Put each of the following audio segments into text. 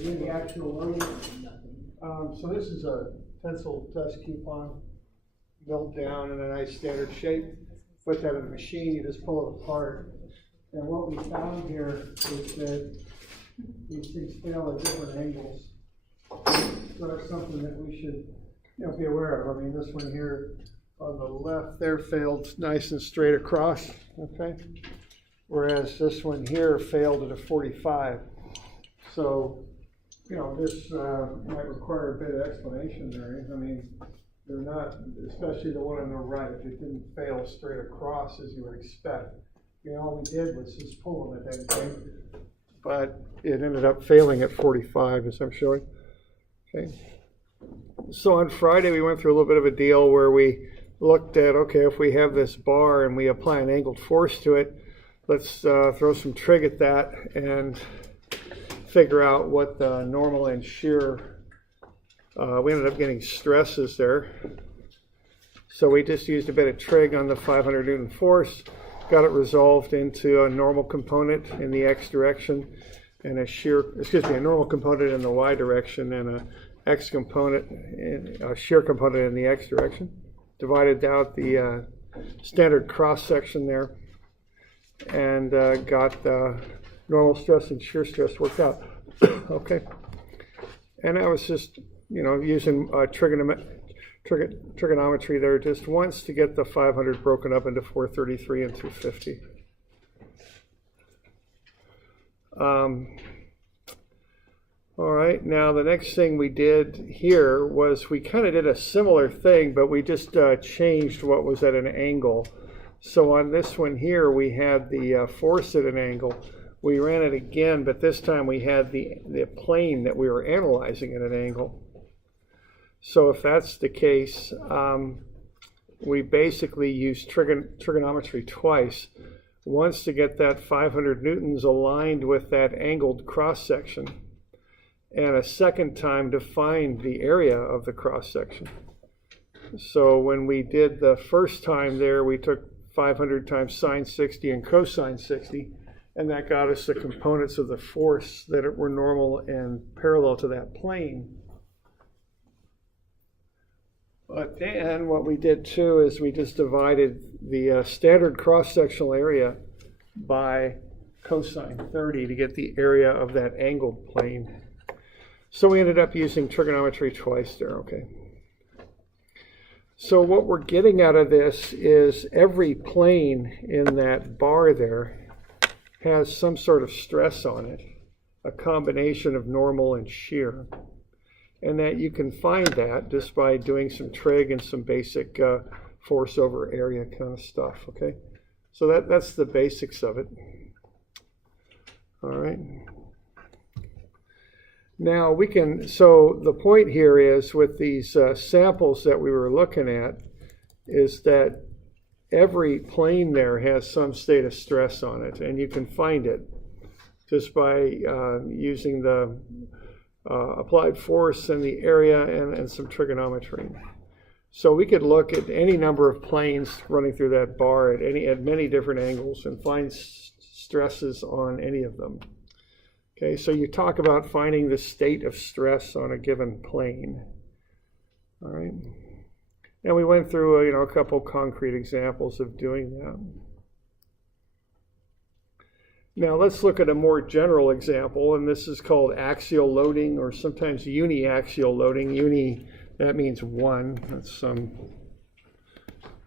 Uniaxial Loading. So this is a pencil test coupon built down in a nice standard shape. Put that in the machine, you just pull it apart. And what we found here is that these things fail at different angles. So that's something that we should be aware of. I mean, this one here on the left there failed nice and straight across, okay? Whereas this one here failed at a 45. So, this might require a bit of explanation there. I mean, they're not, especially the one on the right, it didn't fail straight across as you would expect. All we did was just pull them at that point, but it ended up failing at 45, as I'm showing. Okay. So on Friday, we went through a little bit of a deal where we looked at, okay, if we have this bar and we apply an angled force to it, let's throw some trig at that and figure out what the normal and shear, we ended up getting stresses there. So we just used a bit of trig on the 500 Newton force, got it resolved into a normal component in the X direction and a normal component in the Y direction and a shear component in the X direction. Divided out the standard cross section there and got the normal stress and shear stress worked out. Okay. And I was just, using trigonometry there just once to get the 500 broken up into 433 and 250. All right, now the next thing we did here was we kind of did a similar thing, but we just changed what was at an angle. So on this one here, we had the force at an angle. We ran it again, but this time we had the plane that we were analyzing at an angle. So if that's the case, we basically used trigonometry twice. Once to get that 500 newtons aligned with that angled cross section, and a second time to find the area of the cross section. So when we did the first time there, we took 500 times sine 60 and cosine 60, and that got us the components of the force that were normal and parallel to that plane. But then what we did too is we just divided the standard cross-sectional area by cosine 30 to get the area of that angled plane. So we ended up using trigonometry twice there, okay. So what we're getting out of this is every plane in that bar there has some sort of stress on it, a combination of normal and shear. And that you can find that just by doing some trig and some basic force over area kind of stuff, okay? So that's the basics of it. All right. Now so the point here is with these samples that we were looking at is that every plane there has some state of stress on it, and you can find it just by using the applied force and the area and some trigonometry. So we could look at any number of planes running through that bar at many different angles and find stresses on any of them. Okay, so you talk about finding the state of stress on a given plane. All right, and we went through a couple concrete examples of doing that. Now let's look at a more general example, and this is called axial loading, or sometimes uniaxial loading. Uni, that means one. That's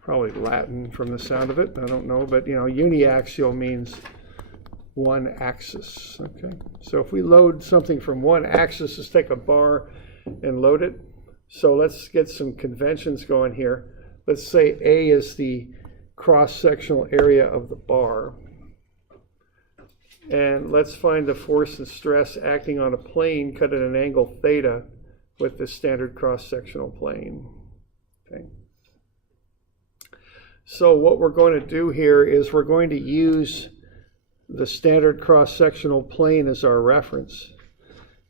probably Latin from the sound of it. I don't know, but uniaxial means one axis. Okay, so if we load something from one axis, let's take a bar and load it. So let's get some conventions going here. Let's say A is the cross-sectional area of the bar. And let's find the force and stress acting on a plane cut at an angle theta with the standard cross-sectional plane. Okay. So what we're going to do here is we're going to use the standard cross-sectional plane as our reference.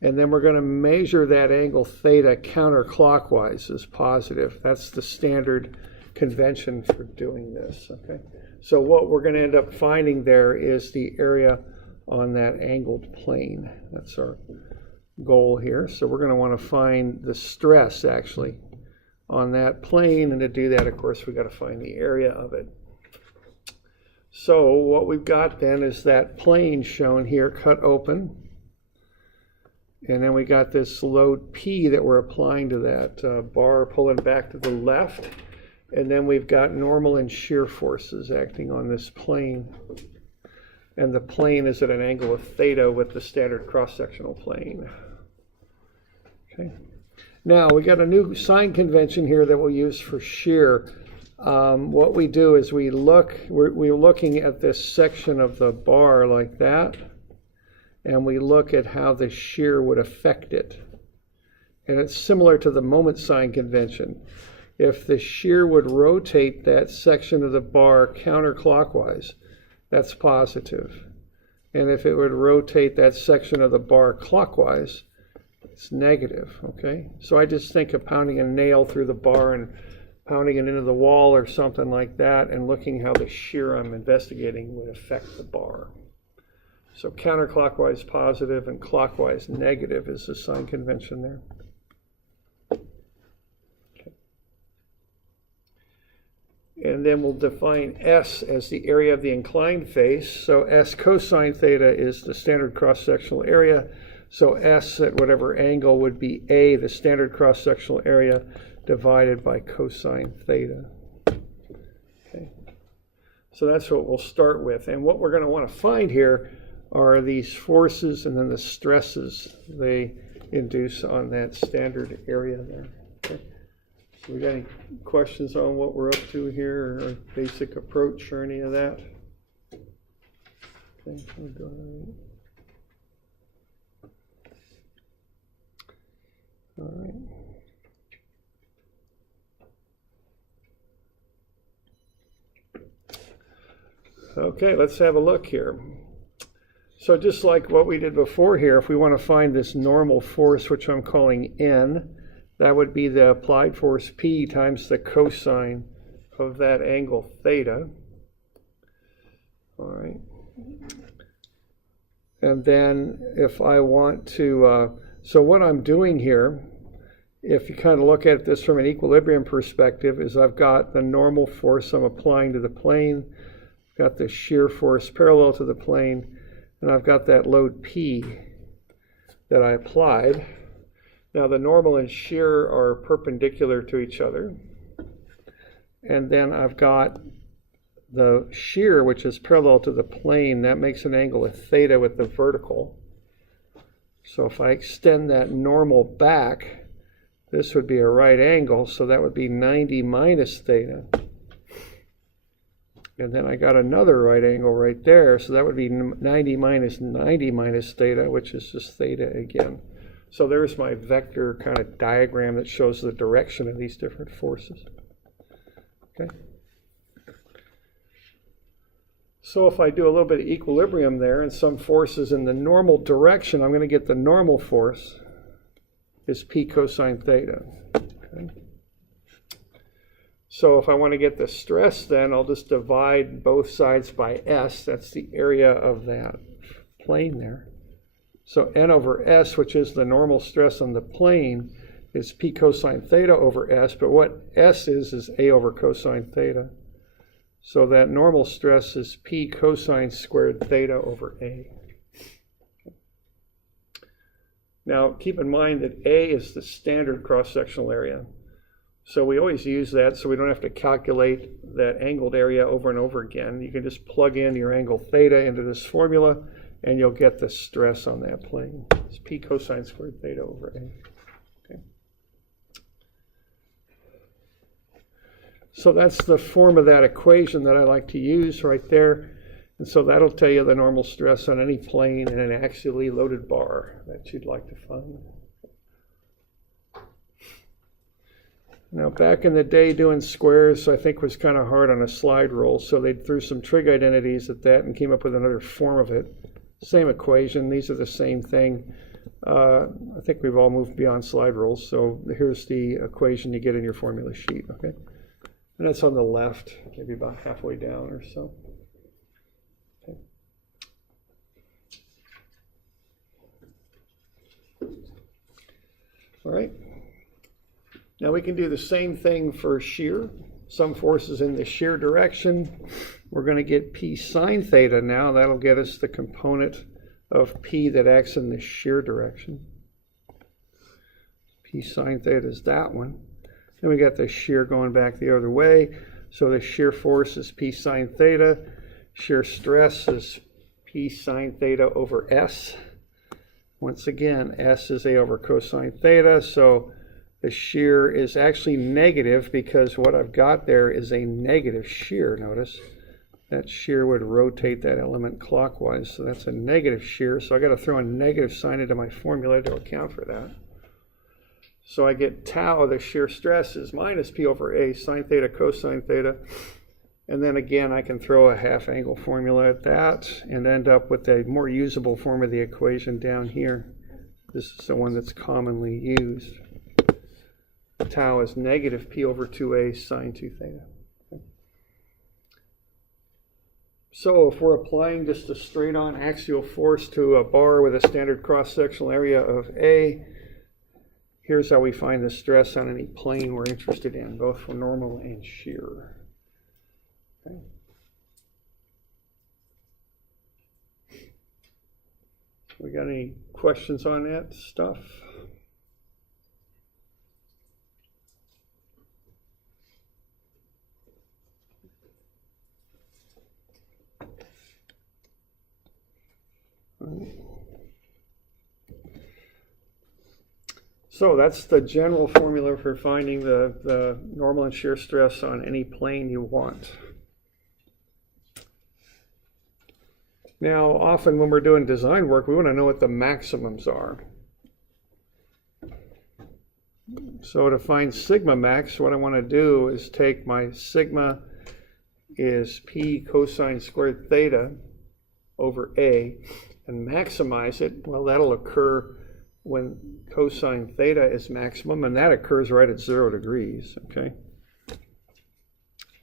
And then we're going to measure that angle theta counterclockwise as positive. That's the standard convention for doing this. Okay. So what we're going to end up finding there is the area on that angled plane. That's our goal here. So we're going to want to find the stress actually on that plane, and to do that, of course, we've got to find the area of it. So what we've got then is that plane shown here cut open, and then we got this load P that we're applying to that bar pulling back to the left, and then we've got normal and shear forces acting on this plane, and the plane is at an angle of theta with the standard cross-sectional plane. Okay. Now we got a new sign convention here that we'll use for shear. What we do is we're looking at this section of the bar like that, and we look at how the shear would affect it. And it's similar to the moment sign convention. If the shear would rotate that section of the bar counterclockwise, that's positive. And if it would rotate that section of the bar clockwise, it's negative, okay? So I just think of pounding a nail through the bar and pounding it into the wall or something like that, and looking how the shear I'm investigating would affect the bar. So counterclockwise positive and clockwise negative is the sign convention there. Okay. And then we'll define S as the area of the inclined face. So S cosine theta is the standard cross-sectional area. So S at whatever angle would be A, the standard cross-sectional area, divided by cosine theta. Okay. So that's what we'll start with. And what we're going to want to find here are these forces and then the stresses they induce on that standard area there. Okay. So we got any questions on what we're up to here, or basic approach or any of that? Okay, we're going. All right. Okay, let's have a look here. So just like what we did before here, if we want to find this normal force, which I'm calling N, that would be the applied force P times the cosine of that angle theta. All right. And then if I want to, so what I'm doing here, if you kind of look at this from an equilibrium perspective, is I've got the normal force I'm applying to the plane, got the shear force parallel to the plane, and I've got that load P that I applied. Now the normal and shear are perpendicular to each other. And then I've got the shear, which is parallel to the plane. That makes an angle of theta with the vertical. So if I extend that normal back, this would be a right angle, so that would be 90 minus theta. And then I got another right angle right there, so that would be 90 minus theta, which is just theta again. So there's my vector kind of diagram that shows the direction of these different forces. Okay. So if I do a little bit of equilibrium there and some forces in the normal direction, I'm going to get the normal force is P cosine theta. Okay. So if I want to get the stress, then I'll just divide both sides by S. That's the area of that plane there. So N over S, which is the normal stress on the plane, is P cosine theta over S. But what S is A over cosine theta. So that normal stress is P cosine squared theta over A. Now keep in mind that A is the standard cross-sectional area. So we always use that so we don't have to calculate that angled area over and over again. You can just plug in your angle theta into this formula and you'll get the stress on that plane. It's P cosine squared theta over A. Okay. So that's the form of that equation that I like to use right there. And so that'll tell you the normal stress on any plane in an axially loaded bar that you'd like to find. Now, back in the day, doing squares, I think, was kind of hard on a slide rule, so they threw some trig identities at that and came up with another form of it. Same equation, these are the same thing. I think we've all moved beyond slide rules, so here's the equation you get in your formula sheet, okay? And that's on the left, maybe about halfway down or so. Okay. All right. Now we can do the same thing for shear. Some forces in the shear direction. We're going to get P sine theta now. That'll get us the component of P that acts in the shear direction. P sine theta is that one. Then we got the shear going back the other way. So the shear force is P sine theta. Shear stress is P sine theta over S. Once again, S is A over cosine theta. So the shear is actually negative because what I've got there is a negative shear, notice. That shear would rotate that element clockwise, so that's a negative shear. So I got to throw a negative sign into my formula to account for that. So I get tau, the shear stress, is minus P over A sine theta cosine theta. And then again, I can throw a half angle formula at that and end up with a more usable form of the equation down here. This is the one that's commonly used. Tau is negative P over 2A sine 2 theta. Okay. So if we're applying just a straight-on axial force to a bar with a standard cross-sectional area of A, here's how we find the stress on any plane we're interested in, both for normal and shear. Okay. We got any questions on that stuff? So that's the general formula for finding the normal and shear stress on any plane you want. Now, often when we're doing design work, we want to know what the maximums are. So to find sigma max, what I want to do is take my sigma is P cosine squared theta over A and maximize it. Well, that'll occur when cosine theta is maximum, and that occurs right at 0 degrees, okay?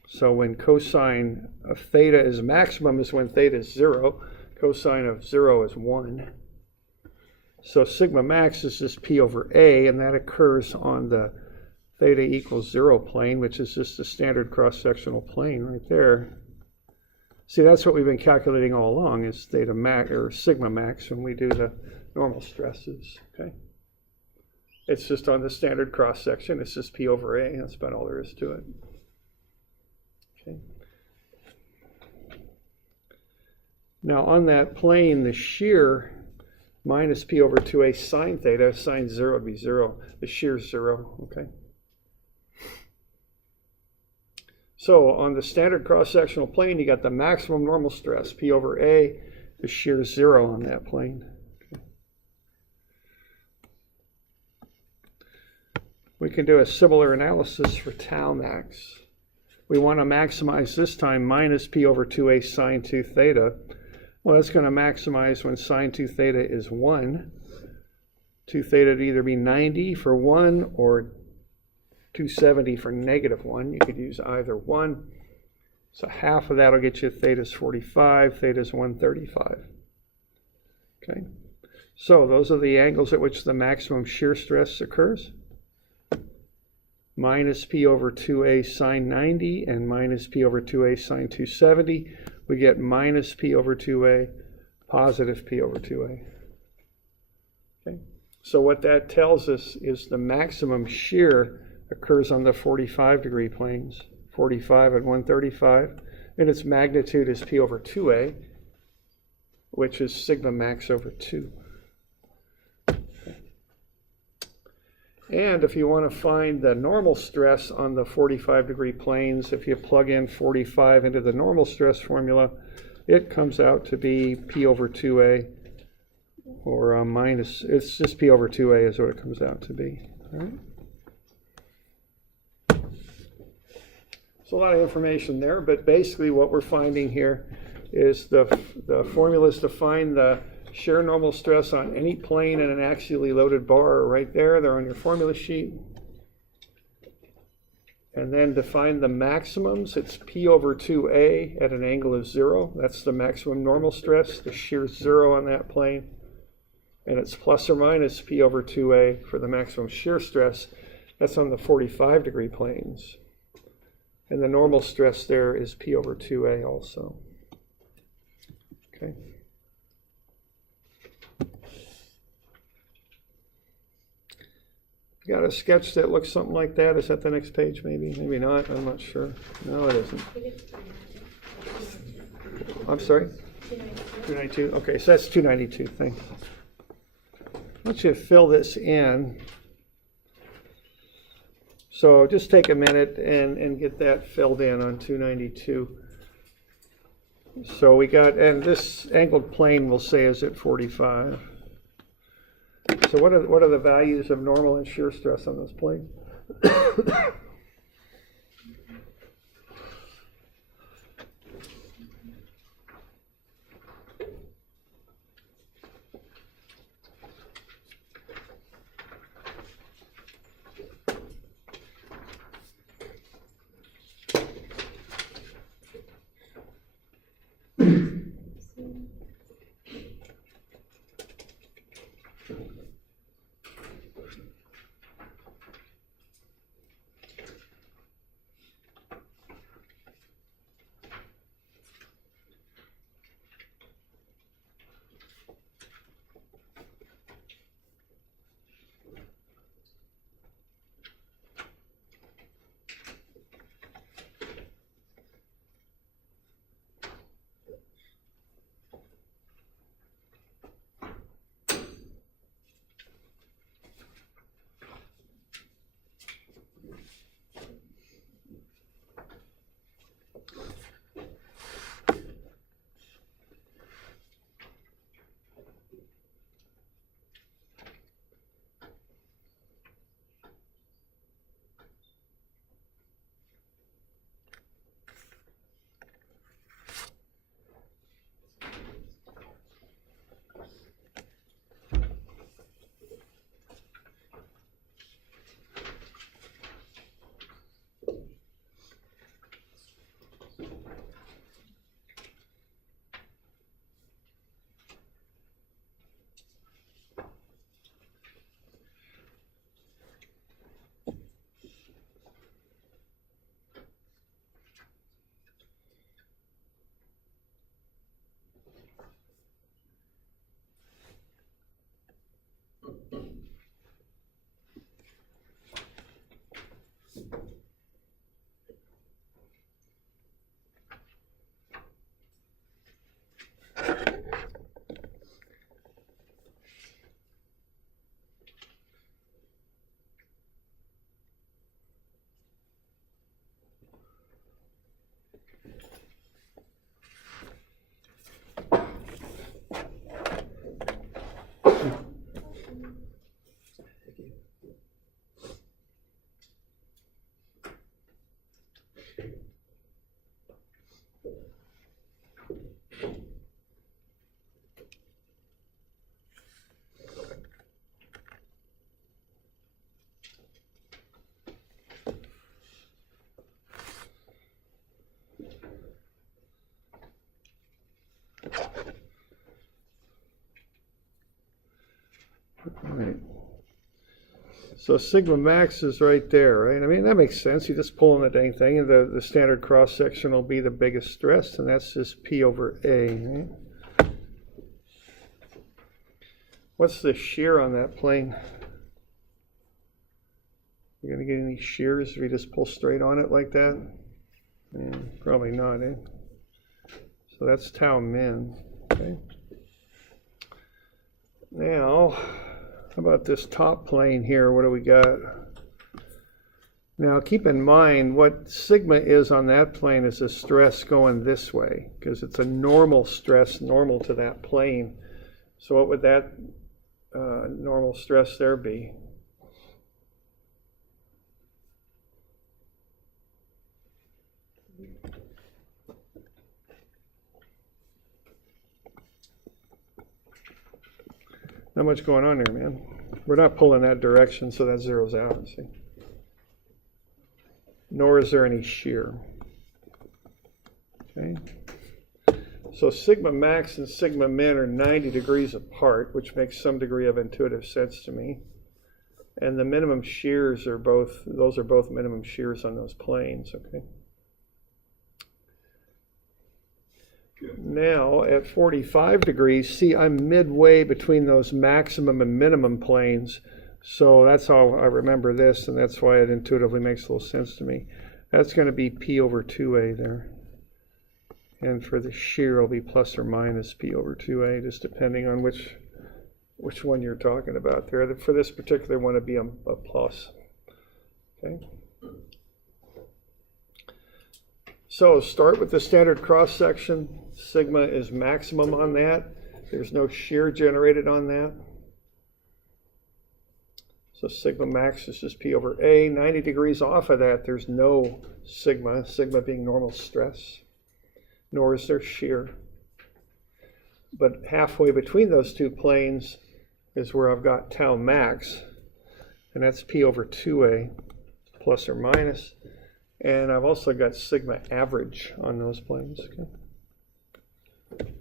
So when cosine of theta is maximum is when theta is 0, cosine of 0 is 1. So sigma max is just P over A, and that occurs on the theta equals 0 plane, which is just a standard cross-sectional plane right there. See, that's what we've been calculating all along, is theta max or sigma max when we do the normal stresses, okay? It's just on the standard cross section, it's just P over A, that's about all there is to it. Okay. Now on that plane, the shear minus P over 2A sine theta, sine 0 would be 0, the shear is 0, okay? So on the standard cross-sectional plane, you got the maximum normal stress, P over A, the shear is 0 on that plane. Okay. We can do a similar analysis for tau max. We want to maximize this time minus P over 2A sine 2 theta. Well, that's going to maximize when sine 2 theta is 1. 2 theta would either be 90 for 1 or 270 for negative 1. You could use either one. So half of that will get you theta is 45, theta is 135. Okay, so those are the angles at which the maximum shear stress occurs. Minus P over 2A sine 90 and minus P over 2A sine 270. We get minus P over 2A, positive P over 2A. Okay, so what that tells us is the maximum shear occurs on the 45 degree planes, 45 and 135, and its magnitude is P over 2A, which is sigma max over 2. Okay. And if you want to find the normal stress on the 45 degree planes, if you plug in 45 into the normal stress formula, it comes out to be P over 2A, or minus, it's just P over 2A is what it comes out to be. All right. It's a lot of information there, but basically what we're finding here is the formulas to find the shear normal stress on any plane in an axially loaded bar are right there. They're on your formula sheet. And then to find the maximums, it's P over 2A at an angle of 0. That's the maximum normal stress. The shear 0 on that plane. And it's plus or minus P over 2A for the maximum shear stress. That's on the 45-degree planes. And the normal stress there is P over 2A also. Okay. Got a sketch that looks something like that. Is that the next page maybe? Maybe not. I'm not sure. No, it isn't. I'm sorry? 292. Okay, so that's 292. Thanks. I want you to fill this in. So just take a minute and get that filled in on 292. So we got, and this angled plane we'll say is at 45. So what are the values of normal and shear stress on this plane? Right. So sigma max is right there, right? I mean, that makes sense. You just pull on the dang thing, and the standard cross section will be the biggest stress, and that's just P over A. Right? What's the shear on that plane? You gonna get any shears if you just pull straight on it like that? Yeah, probably not, eh? So that's tau min. Okay. Now, how about this top plane here? What do we got? Now, keep in mind what sigma is on that plane is a stress going this way, because it's a normal stress, normal to that plane. So what would that normal stress there be? Not much going on here, man. We're not pulling that direction, so that zeroes out, see. Nor is there any shear. Okay. So sigma max and sigma min are 90 degrees apart, which makes some degree of intuitive sense to me. And the minimum shears are both, those are both minimum shears on those planes, okay? Now at 45 degrees, see, I'm midway between those maximum and minimum planes. So that's how I remember this, and that's why it intuitively makes a little sense to me. That's going to be P over 2A there. And for the shear, it'll be plus or minus P over 2A, just depending on which one you're talking about there. For this particular one, it'd be a plus. Okay. So start with the standard cross section. Sigma is maximum on that. There's no shear generated on that. So sigma max is just P over A. 90 degrees off of that, there's no sigma, sigma being normal stress, nor is there shear. But halfway between those two planes is where I've got tau max, and that's P over 2A, plus or minus. And I've also got sigma average on those planes. Okay.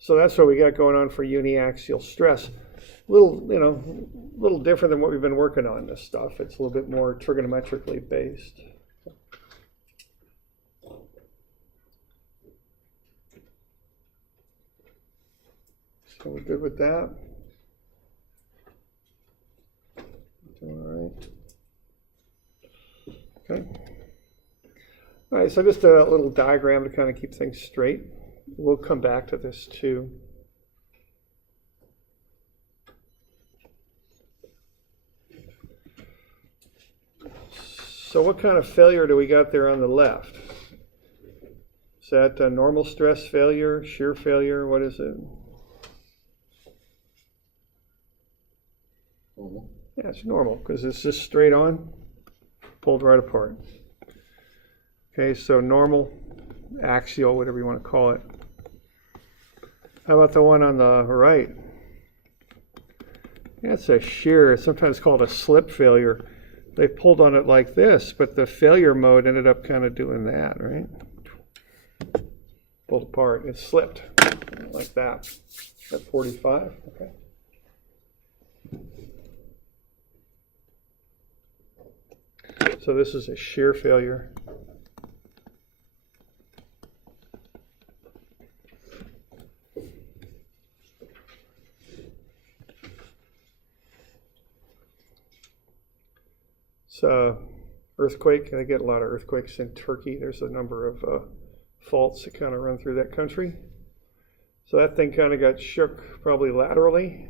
So that's what we got going on for uniaxial stress. Little different than what we've been working on, this stuff. It's a little bit more trigonometrically based. So we're good with that? All right. Okay. All right, so just a little diagram to kind of keep things straight. We'll come back to this too. So what kind of failure do we got there on the left? Is that a normal stress failure, shear failure? What is it? Normal. Yeah, it's normal because it's just straight on, pulled right apart. Okay, so normal, axial, whatever you want to call it. How about the one on the right? That's a shear. It's sometimes called a slip failure. They pulled on it like this, but the failure mode ended up kind of doing that, right? Pulled apart. It slipped like that at 45. Okay. So this is a shear failure. Earthquake. I get a lot of earthquakes in Turkey. There's a number of faults that kind of run through that country. So that thing kind of got shook probably laterally.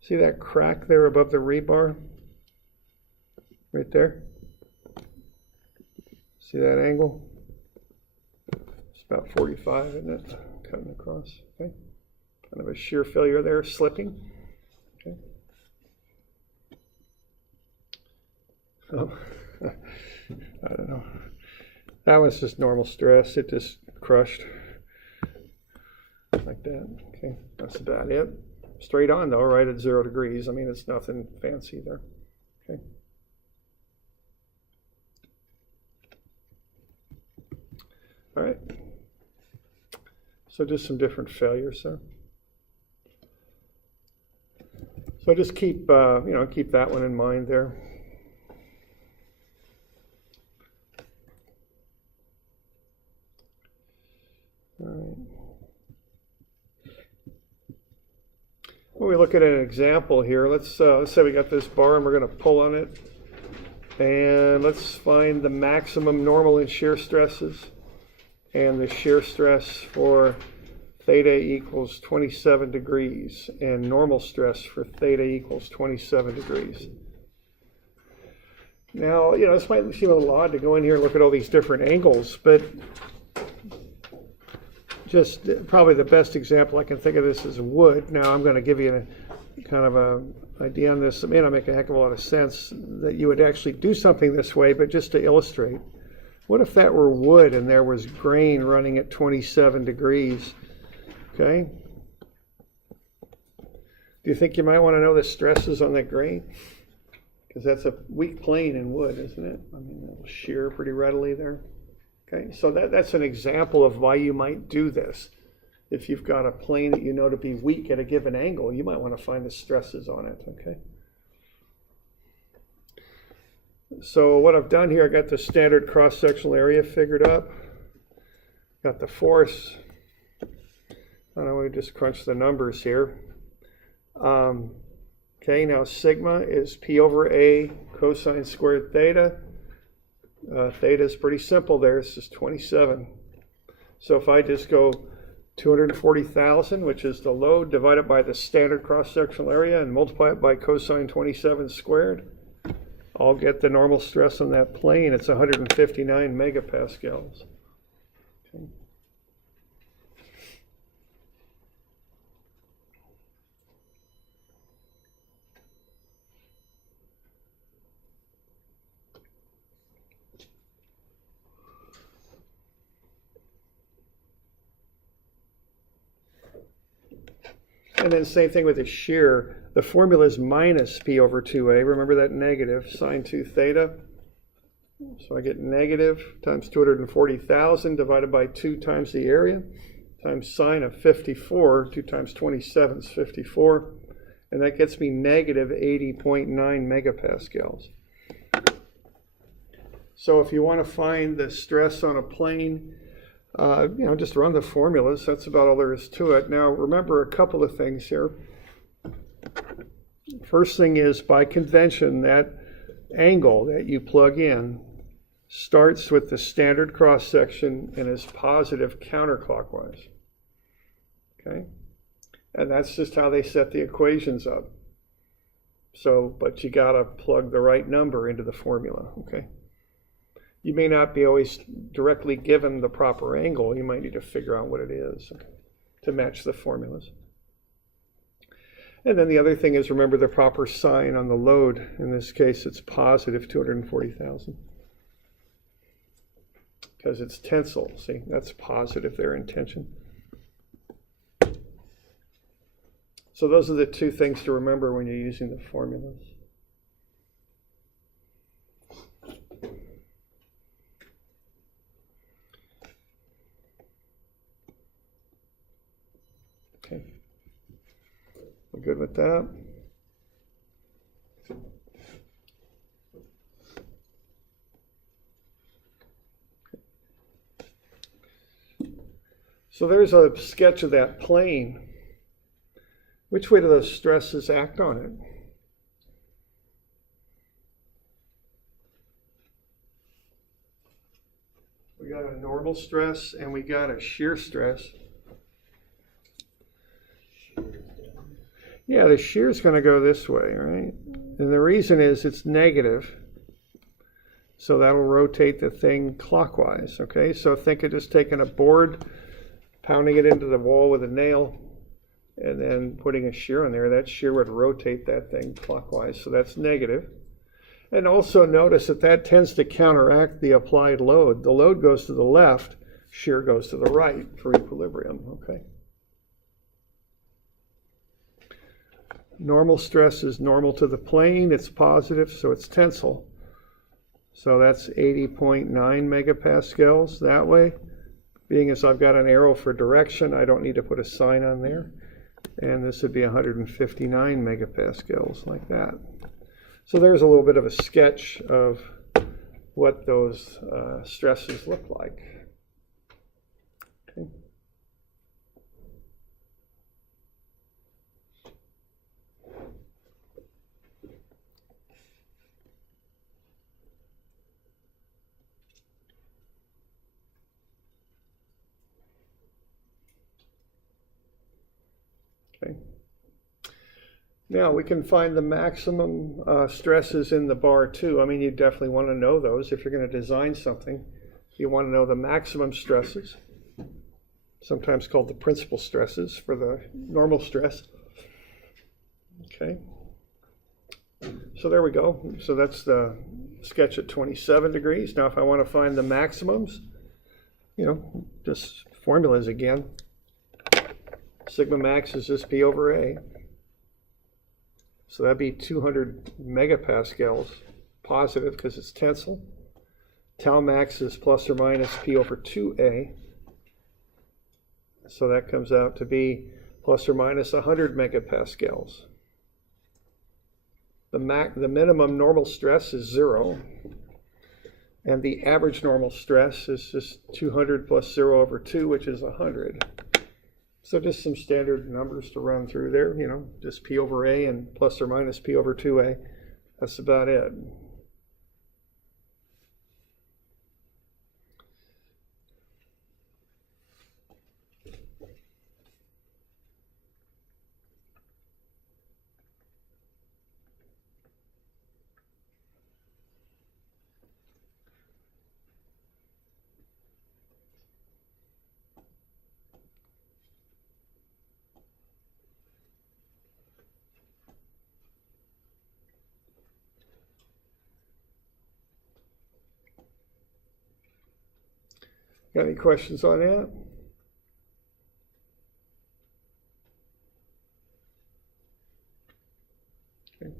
See that crack there above the rebar? Right there. See that angle? It's about 45, isn't it? Cutting across. Okay. Kind of a shear failure there, slipping. Okay. I don't know. That was just normal stress. It just crushed like that. Okay, that's about it. Straight on though, right at 0 degrees. I mean, it's nothing fancy there. Okay. All right. So just some different failures there. So just keep keep that one in mind there. All right. Well, we look at an example here. Let's say we got this bar and we're going to pull on it. And let's find the maximum normal and shear stresses. And the shear stress for theta equals 27 degrees. And normal stress for theta equals 27 degrees. Now, this might seem a little odd to go in here and look at all these different angles, but just probably the best example I can think of this is wood. Now I'm going to give you a kind of an idea on this. It may not make a heck of a lot of sense that you would actually do something this way, but just to illustrate, what if that were wood and there was grain running at 27 degrees? Okay, you think you might want to know the stresses on that grain? Because that's a weak plane in wood, isn't it? I mean, it'll shear pretty readily there. Okay, so that's an example of why you might do this. If you've got a plane that you know to be weak at a given angle, you might want to find the stresses on it, okay? So what I've done here, I got the standard cross-sectional area figured up. Got the force. I don't know, we just crunch the numbers here. Okay, now sigma is P over A cosine squared theta. Theta is pretty simple there, it's just 27. So if I just go 240,000, which is the load, divided by the standard cross-sectional area and multiply it by cosine 27 squared, I'll get the normal stress on that plane. It's 159 megapascals. Okay. And then same thing with the shear. The formula is minus P over 2A. Remember that negative, sine 2 theta. So I get negative times 240,000 divided by 2 times the area times sine of 54. 2 times 27 is 54. And that gets me negative 80.9 megapascals. So if you want to find the stress on a plane, just run the formulas. That's about all there is to it. Now, remember a couple of things here. First thing is, by convention, that angle that you plug in starts with the standard cross-section and is positive counterclockwise. Okay? And that's just how they set the equations up. So, but you got to plug the right number into the formula. Okay? You may not be always directly given the proper angle. You might need to figure out what it is to match the formulas. And then the other thing is, remember the proper sign on the load. In this case, it's positive 240,000. Because it's tensile. See, that's positive there in tension. So those are the two things to remember when you're using the formulas. Okay, we're good with that. So there's a sketch of that plane. Which way do those stresses act on it? We got a normal stress and we got a shear stress. Yeah, the shear is going to go this way, right? And the reason is it's negative. So that'll rotate the thing clockwise, okay? So think of just taking a board, pounding it into the wall with a nail, and then putting a shear on there. That shear would rotate that thing clockwise, so that's negative. And also notice that that tends to counteract the applied load. The load goes to the left, shear goes to the right for equilibrium, okay? Normal stress is normal to the plane, it's positive, so it's tensile. So that's 80.9 megapascals that way. Being as I've got an arrow for direction, I don't need to put a sign on there. And this would be 159 megapascals, like that. So there's a little bit of a sketch of what those stresses look like. Okay. Okay. Now we can find the maximum stresses in the bar too. I mean, you definitely want to know those if you're going to design something. You want to know the maximum stresses, sometimes called the principal stresses for the normal stress. Okay. So there we go. So that's the sketch at 27 degrees. Now if I want to find the maximums, just formulas again. Sigma max is just P over A. So that'd be 200 megapascals positive because it's tensile. Tau max is plus or minus P over 2A. So that comes out to be plus or minus 100 megapascals. The minimum normal stress is 0. And the average normal stress is just 200 plus 0 over 2, which is 100. So just some standard numbers to run through there, you know, just P over A and plus or minus P over 2A. That's about it. Got any questions on that? Okay.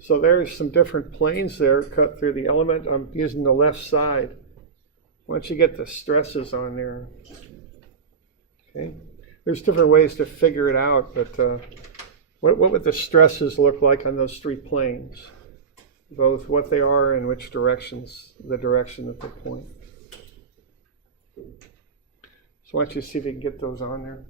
So there's some different planes there cut through the element. I'm using the left side. Once you get the stresses on there, okay? There's different ways to figure it out, but what would the stresses look like on those three planes? Both what they are and which directions, the direction that they point. So why don't you see if you can get those on there?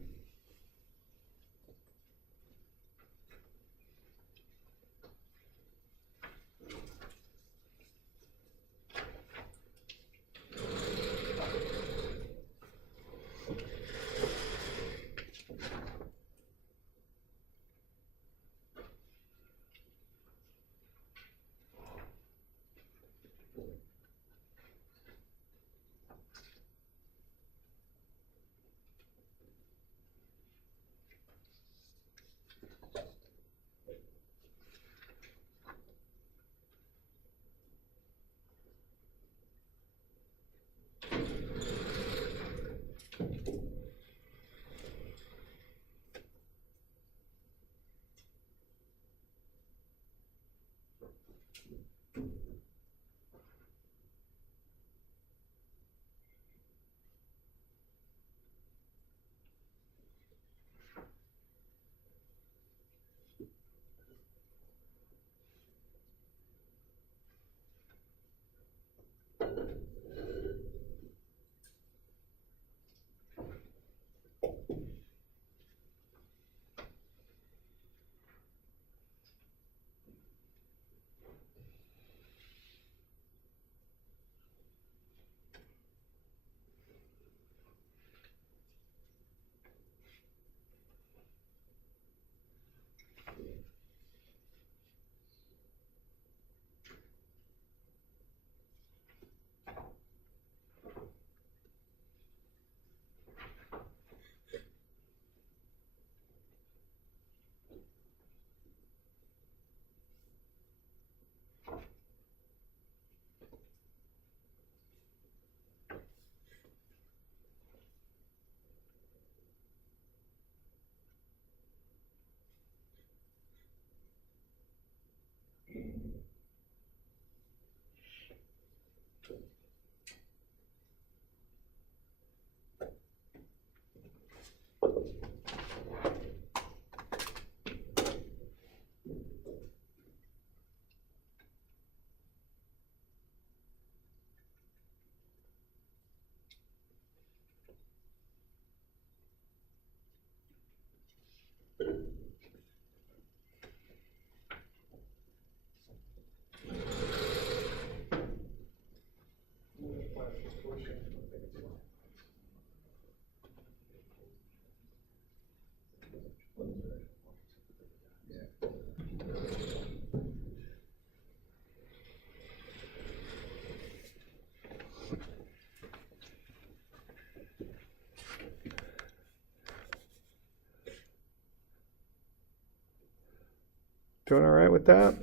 Doing all right with that?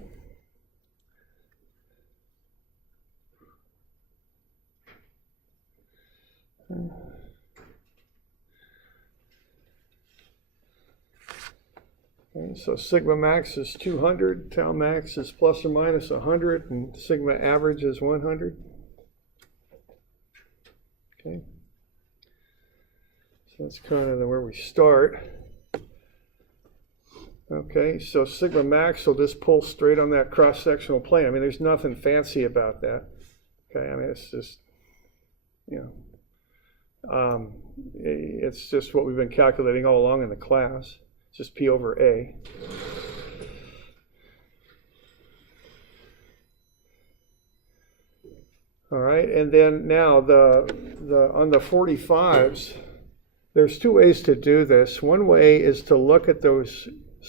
Okay, so sigma max is 200, tau max is plus or minus 100, and sigma average is 100. Okay, so that's kind of where we start. Okay, so sigma max will just pull straight on that cross-sectional plane. I mean, there's nothing fancy about that. Okay, I mean, it's just, you know, it's just what we've been calculating all along in the class. It's just P over A. All right, and then now on the 45s, there's two ways to do this. One way is to look at those.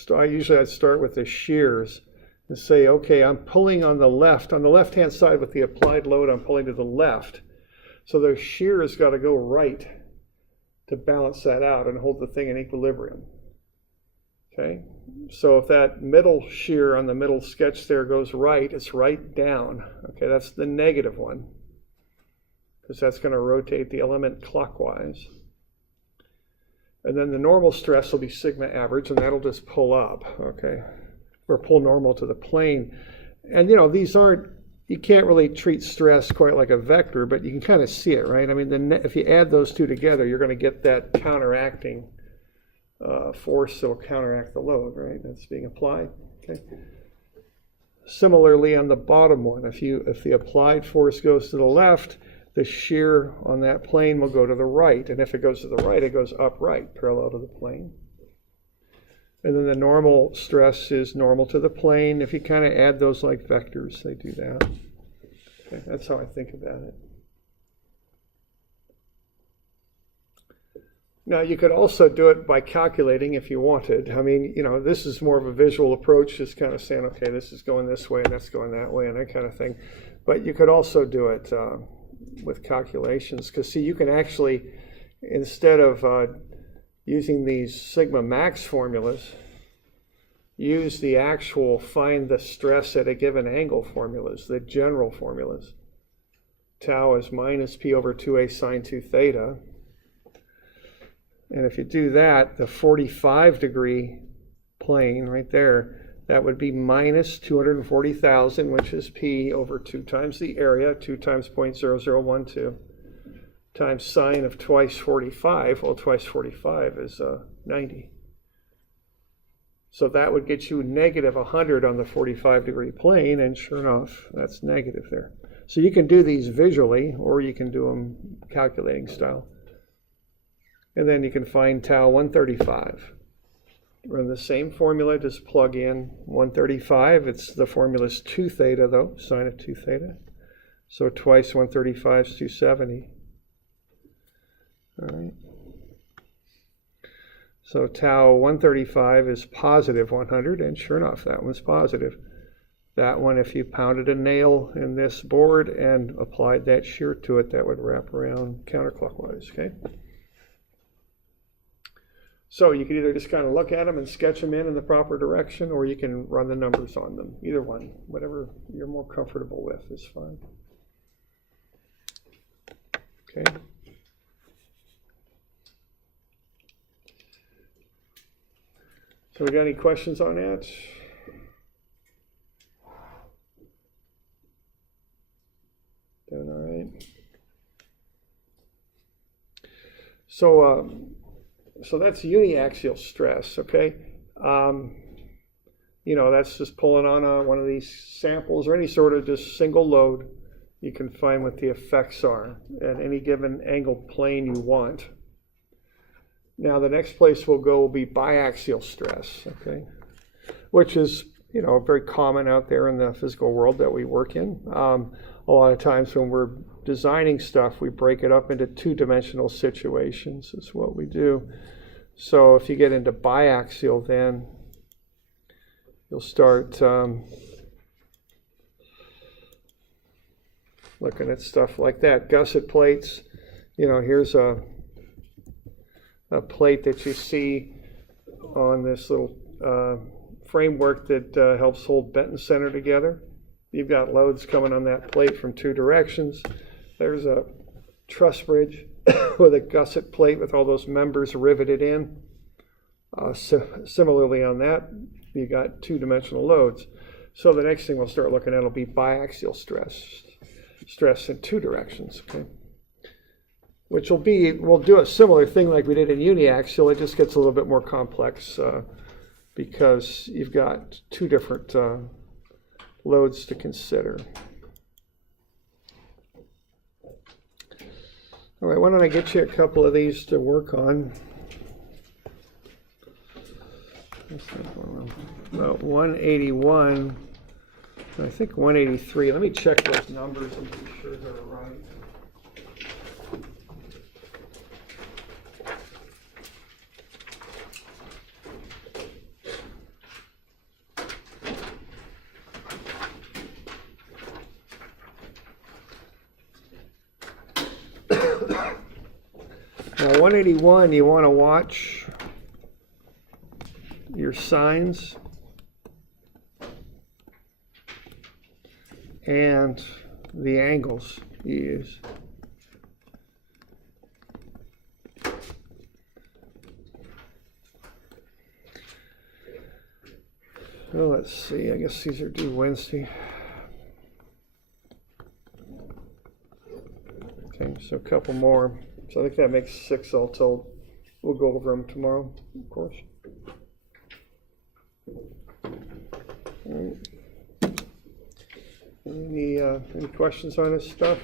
Usually I'd start with the shears and say, okay, I'm pulling on the left-hand side with the applied load, I'm pulling to the left. So the shears got to go right to balance that out and hold the thing in equilibrium. Okay, so if that middle shear on the middle sketch there goes right, it's right down. Okay, that's the negative one, because that's going to rotate the element clockwise. And then the normal stress will be sigma average, and that'll just pull up, okay, or pull normal to the plane. And you know, these aren't, you can't really treat stress quite like a vector, but you can kind of see it, right? I mean, if you add those two together, you're going to get that counteracting force that will counteract the load, right? That's being applied. Okay. Similarly, on the bottom one, if the applied force goes to the left, the shear on that plane will go to the right, and if it goes to the right, it goes upright, parallel to the plane. And then the normal stress is normal to the plane. If you kind of add those like vectors, they do that. Okay, that's how I think about it. Now, you could also do it by calculating if you wanted. I mean, you know, this is more of a visual approach, just kind of saying, okay, this is going this way and that's going that way and that kind of thing. But you could also do it with calculations, because see, you can actually, instead of using these sigma max formulas, use the actual find the stress at a given angle formulas, the general formulas. Tau is minus P over 2A sine 2 theta. And if you do that, the 45-degree plane right there, that would be minus 240,000, which is P over 2 times the area, 2 times 0.0012, times sine of twice 45. Well, twice 45 is 90. So that would get you negative 100 on the 45-degree plane, and sure enough, that's negative there. So you can do these visually, or you can do them calculating style. And then you can find tau 135. Run the same formula, just plug in 135. The formula's 2 theta though, sine of 2 theta. So twice 135 is 270. All right. So tau 135 is positive 100, and sure enough, that one's positive. That one, if you pounded a nail in this board and applied that shear to it, that would wrap around counterclockwise, okay? So you can either just kind of look at them and sketch them in the proper direction, or you can run the numbers on them. Either one, whatever you're more comfortable with is fine. Okay. So we got any questions on that? Doing all right. So that's uniaxial stress, okay? You know, that's just pulling on one of these samples or any sort of just single load. You can find what the effects are at any given angle plane you want. Now the next place we'll go will be biaxial stress, okay? Which is, you know, very common out there in the physical world that we work in. A lot of times when we're designing stuff, we break it up into two-dimensional situations is what we do. So if you get into biaxial, then you'll start looking at stuff like that. Gusset plates, you know, here's a plate that you see on this little framework that helps hold bent and center together. You've got loads coming on that plate from two directions. There's a truss bridge with a gusset plate with all those members riveted in. Similarly on that, you got two-dimensional loads. So the next thing we'll start looking at will be biaxial stress in two directions, okay? Which will be, we'll do a similar thing like we did in uniaxial. It just gets a little bit more complex because you've got two different loads to consider. All right, why don't I get you a couple of these to work on? About 181, I think 183. Let me check those numbers and be sure they're right. Now 181, you want to watch your signs and the angles you use. Well, let's see, I guess these are due Wednesday. Okay, so a couple more. So I think that makes 6 all told. We'll go over them tomorrow, of course. All right. Any questions on this stuff?